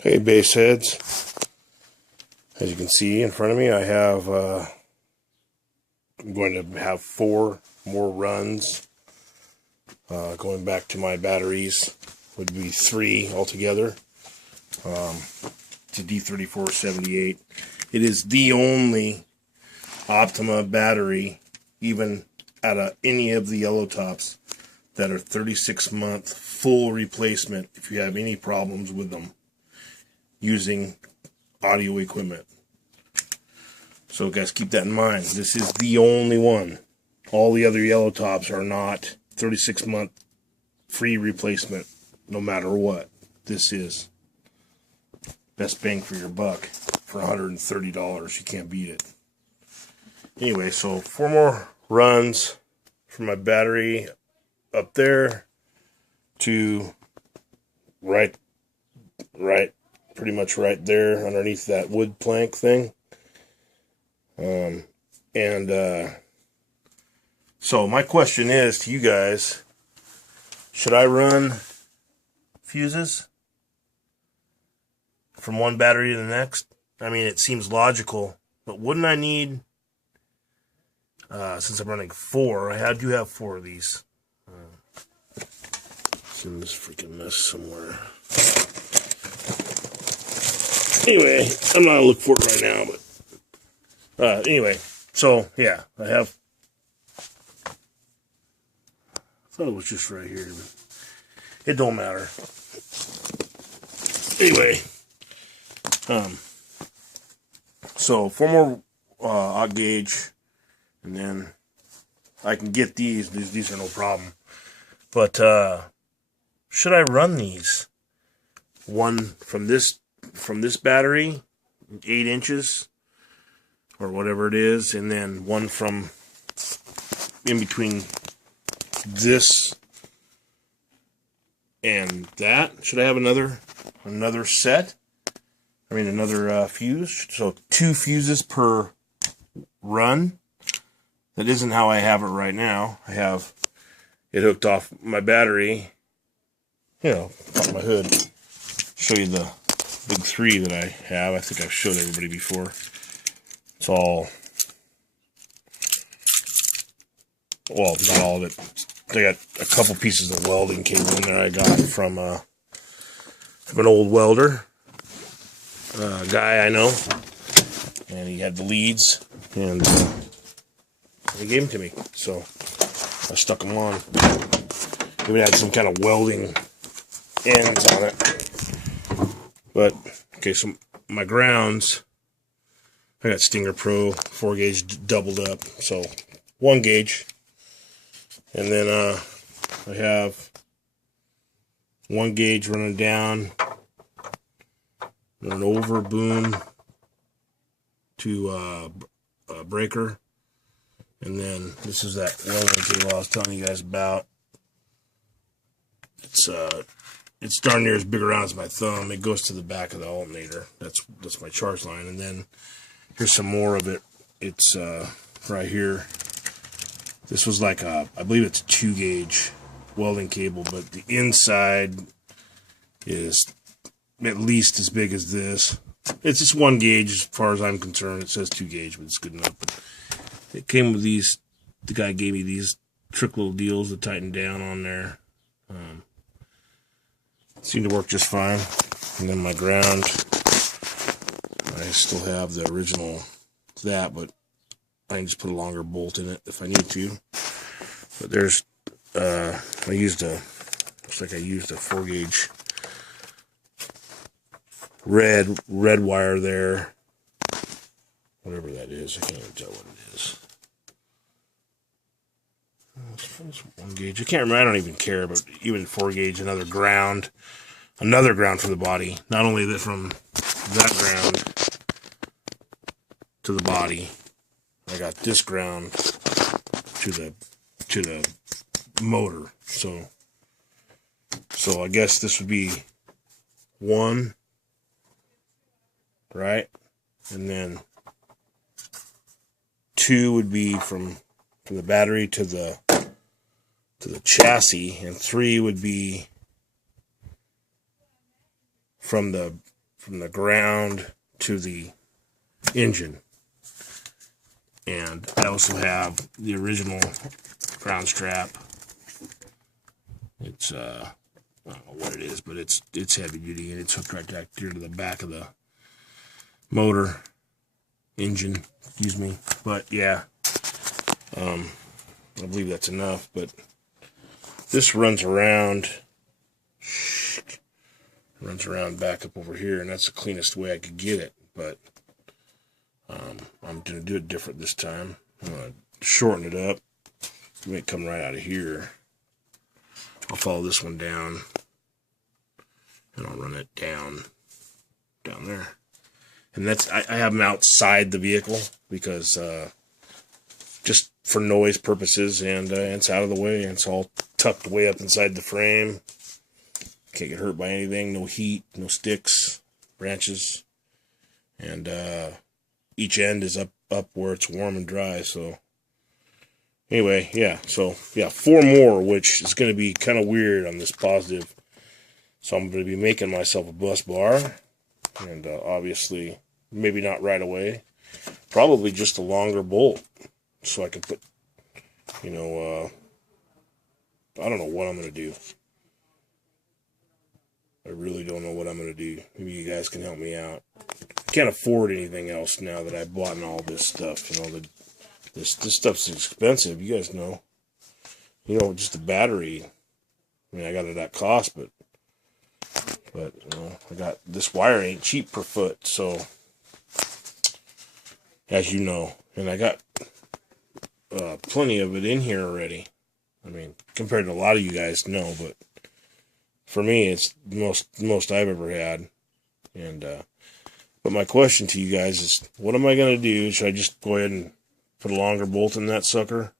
Hey base heads, as you can see in front of me I have I'm going to have 4 more runs. Going back to my batteries would be 3 altogether. It's a D3478. It is the only Optima battery, even out of any of the yellow tops, that are 36-month full replacement if you have any problems with them using audio equipment. So guys, keep that in mind. This is the only one. All the other yellow tops are not 36-month free replacement, no matter what. This is best bang for your buck for $130. You can't beat it. Anyway, so 4 more runs for my battery up there to right pretty much right there underneath that wood plank thing. So my question is to you guys, should I run fuses from one battery to the next? I mean, it seems logical, but wouldn't I need, since I'm running 4, I do have 4 of these. It's in this freaking mess somewhere. Anyway, I'm not gonna look for it right now, but anyway, so yeah, I have. I thought it was just right here, but it don't matter. Anyway, so 4 more odd gauge, and then I can get these. These are no problem. But should I run these? One from this battery, 8 inches, or whatever it is, and then one from in between this and that. Should I have another set? I mean, another fuse. So 2 fuses per run. That isn't how I have it right now. I have it hooked off my battery, off my hood. Show you the big 3 that I have. I think I've showed everybody before. It's all, well, not all of it. I got a couple pieces of welding cable in there I got from an old welder guy I know, and he had the leads, and he gave them to me, so I stuck them on. It had some kind of welding ends on it. But okay, so my grounds, I got Stinger Pro 4 gauge doubled up, so 1 gauge, and then I have 1 gauge running down, an over boom to a breaker, and then this is that welding cable I was telling you guys about. It's darn near as big around as my thumb. It goes to the back of the alternator. That's my charge line. And then here's some more of it. It's right here. This was like I believe it's a 2 gauge welding cable, but the inside is at least as big as this. It's just 1 gauge as far as I'm concerned. It says 2 gauge, but it's good enough. But it came with these. The guy gave me these trick little deals to tighten down on there. Seemed to work just fine. And then my ground, I still have the original that, but I can just put a longer bolt in it if I need to. But there's looks like I used a 4 gauge red wire there, whatever that is. I can't even tell what it is. It's 1 gauge. I can't remember. I don't even care. But even 4 gauge, another ground for the body. Not only that, from that ground to the body, I got this ground to the motor. So I guess this would be 1, right? And then 2 would be from the battery to the chassis, and 3 would be from the from the ground to the engine. And I also have the original ground strap. It's I don't know what it is, but it's heavy duty, and it's hooked right back here to the back of the motor engine, excuse me. But yeah, I believe that's enough. But this runs around back up over here, and that's the cleanest way I could get it. But I'm gonna do it different this time. I'm gonna shorten it up. It may come right out of here. I'll follow this one down, and I'll run it down there. And that's, I have them outside the vehicle because just for noise purposes, and it's out of the way, and it's all tucked way up inside the frame. Can't get hurt by anything. No heat, no sticks, branches, and each end is up where it's warm and dry. So anyway, yeah. So yeah, 4 more, which is going to be kind of weird on this positive. So I'm going to be making myself a bus bar, and obviously, maybe not right away. Probably just a longer bolt, so I can put, you know, I don't know what I'm going to do. I really don't know what I'm going to do. Maybe you guys can help me out. I can't afford anything else now that I've bought all this stuff. You know, this stuff's expensive. You guys know. You know, just the battery. I mean, I got it at cost, but you know, I got this wire ain't cheap per foot. So, as you know, and I got plenty of it in here already. I mean, compared to a lot of you guys know, but for me, it's the most I've ever had. And but my question to you guys is, what am I going to do? Should I just go ahead and put a longer bolt in that sucker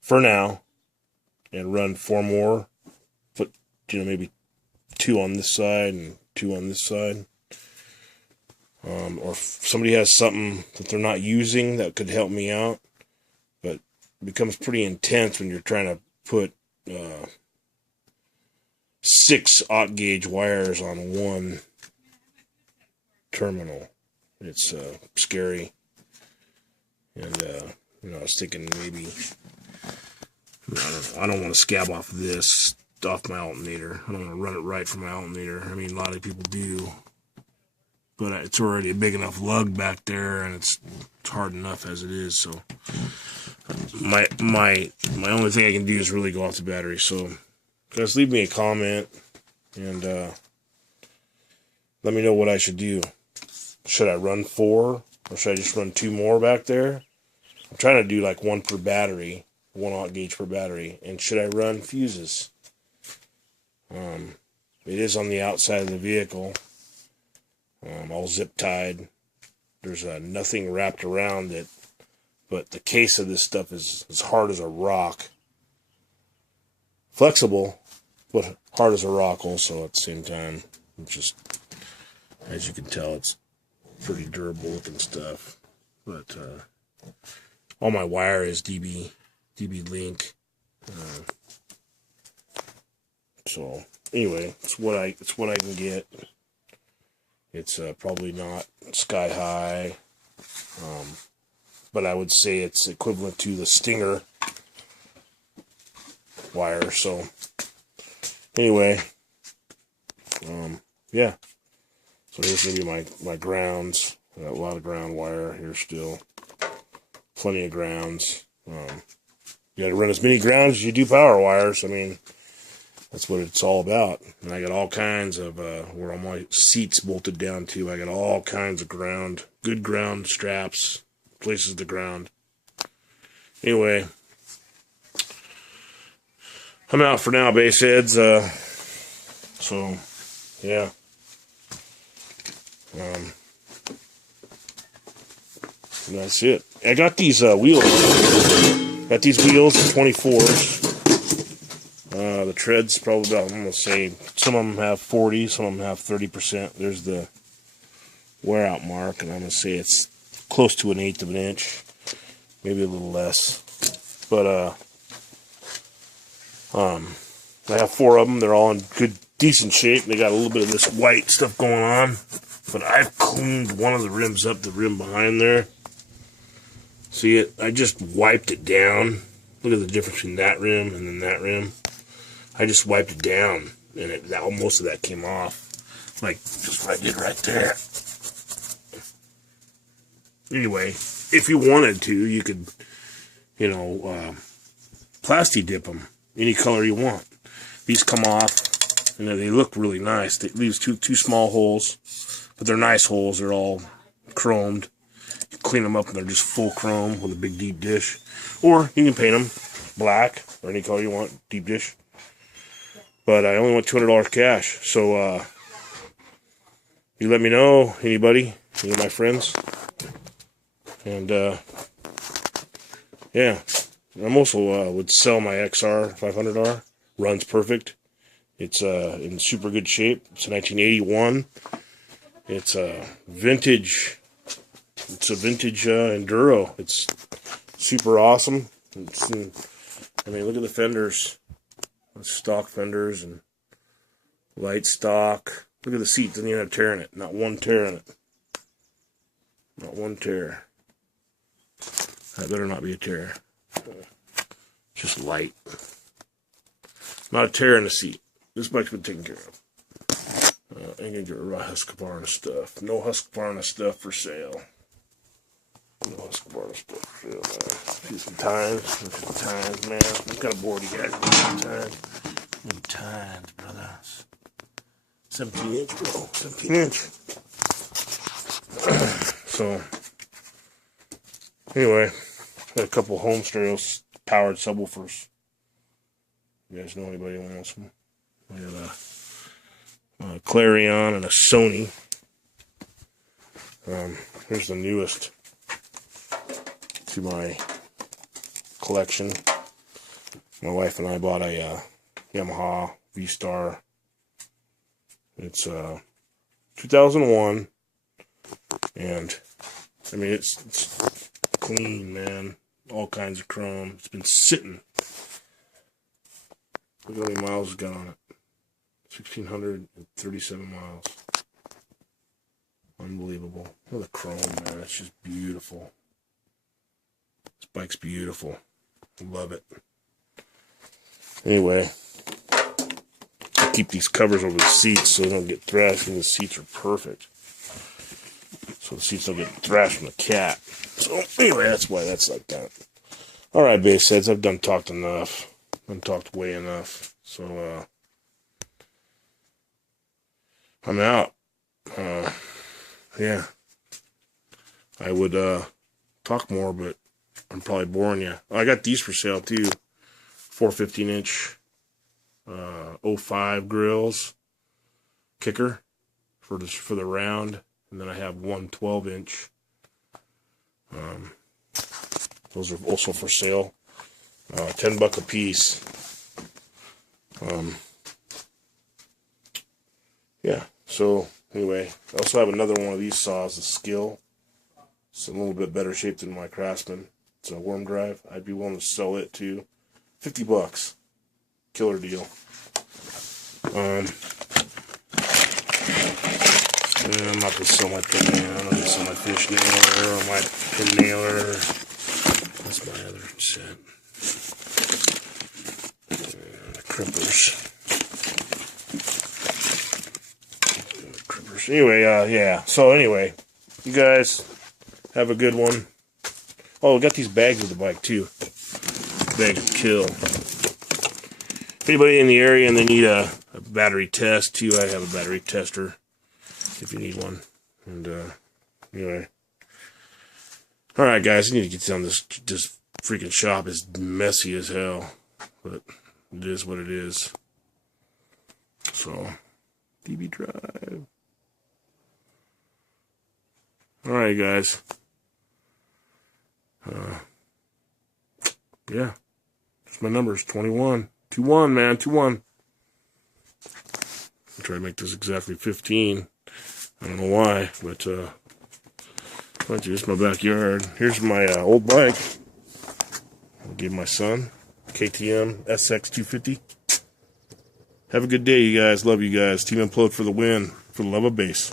for now and run 4 more? Put, you know, maybe 2 on this side and 2 on this side. Or if somebody has something that they're not using that could help me out, but it becomes pretty intense when you're trying to put 6 aught gauge wires on one terminal. It's scary. And you know, I was thinking maybe, I don't want to scab off this off my alternator. I don't want to run it right from my alternator. I mean, a lot of people do, but it's already a big enough lug back there, and it's hard enough as it is. So my only thing I can do is really go off the battery. So guys, leave me a comment and let me know what I should do. Should I run 4, or should I just run 2 more back there? I'm trying to do like 1 per battery, 1 aught gauge per battery. And should I run fuses? It is on the outside of the vehicle, all zip tied. There's nothing wrapped around it, but the case of this stuff is as hard as a rock. Flexible, but hard as a rock also at the same time. It's just, as you can tell, it's pretty durable looking stuff. But all my wire is DB Link. So anyway, it's what I can get. It's probably not sky high, but I would say it's equivalent to the Stinger wire. So anyway, yeah. So here's gonna be my grounds. I got a lot of ground wire here still. Plenty of grounds. You gotta run as many grounds as you do power wires. I mean, that's what it's all about. And I got all kinds of, where all my seats bolted down to, I got all kinds of ground, good ground straps, places to ground. Anyway, I'm out for now, baseheads. So, yeah. That's it. I got these wheels. Got these wheels, 24s. The tread's probably about, I'm going to say, some of them have 40, some of them have 30%. There's the wear out mark, and I'm going to say it's close to 1/8 of an inch, maybe a little less. But I have 4 of them. They're all in good, decent shape. They got a little bit of this white stuff going on. But I've cleaned one of the rims up, the rim behind there. See it? I just wiped it down. Look at the difference between that rim and then that rim. I just wiped it down, and most of that came off. Like, just what I did right there. Anyway, if you wanted to, you could, you know, plasti dip them any color you want. These come off, and they look really nice. They leave two small holes, but they're nice holes. They're all chromed. You clean them up, and they're just full chrome with a big deep dish. Or you can paint them black or any color you want, deep dish. But I only want $200 cash, so you let me know, anybody, any of my friends. And yeah, I'm also would sell my XR 500R. Runs perfect. It's in super good shape. It's a 1981. It's a vintage. It's a vintage enduro. It's super awesome. I mean, look at the fenders. Stock fenders and light stock. Look at the seat. Doesn't even have a tear in it. Not one tear in it. Not one tear. That better not be a tear. Just light. Not a tear in the seat. This bike's been taken care of. Ain't gonna get rid of Husqvarna stuff. No Husqvarna stuff for sale. No Husqvarna stuff for sale, man. Some tines, man. I'm kind of bored, you guys. Tines, brothers. 17 inch, bro. 17 inch. So, anyway, got a couple home stereos, powered subwoofers. You guys know anybody who wants them? We have a Clarion and a Sony. Here's the newest to my collection. My wife and I bought a Yamaha V-Star. It's 2001, and I mean it's clean, man. All kinds of chrome. It's been sitting. Look how many miles it's got on it. 1,637 miles. Unbelievable. Look at the chrome, man. It's just beautiful. This bike's beautiful. Love it. Anyway, I keep these covers over the seats so they don't get thrashed, and the seats are perfect. So the seats don't get thrashed from the cat. So anyway, that's why that's like that. Alright, base heads, I've done talked enough. I've talked way enough. So I'm out. Yeah. I would talk more, but I'm probably boring you. I got these for sale too. 4 15-inch 05 grills, kicker for the round, and then I have one 12-inch. Those are also for sale. $10 a piece. Yeah. So anyway, I also have another one of these saws, the Skill. It's a little bit better shape than my Craftsman. It's a worm drive. I'd be willing to sell it too. $50. Killer deal. I'm not gonna sell my pin nailer. I'm not gonna sell my fish nailer or my pin nailer. That's my other set. The crimpers. Anyway, yeah. So anyway, you guys have a good one. Oh, we got these bags with the bike too. Bags of kill. If anybody in the area and they need a battery test too, I have a battery tester if you need one. And anyway, all right, guys, I need to get down. This freaking shop is messy as hell, but it is what it is. So, DB Drive. All right, guys. Yeah. Just my numbers. 21. 2-1, man. 2-1. I'll try to make this exactly 15. I don't know why, but it's my backyard. Here's my old bike. I'll give my son. KTM SX250. Have a good day, you guys. Love you guys. Team Implode for the win. For the love of bass.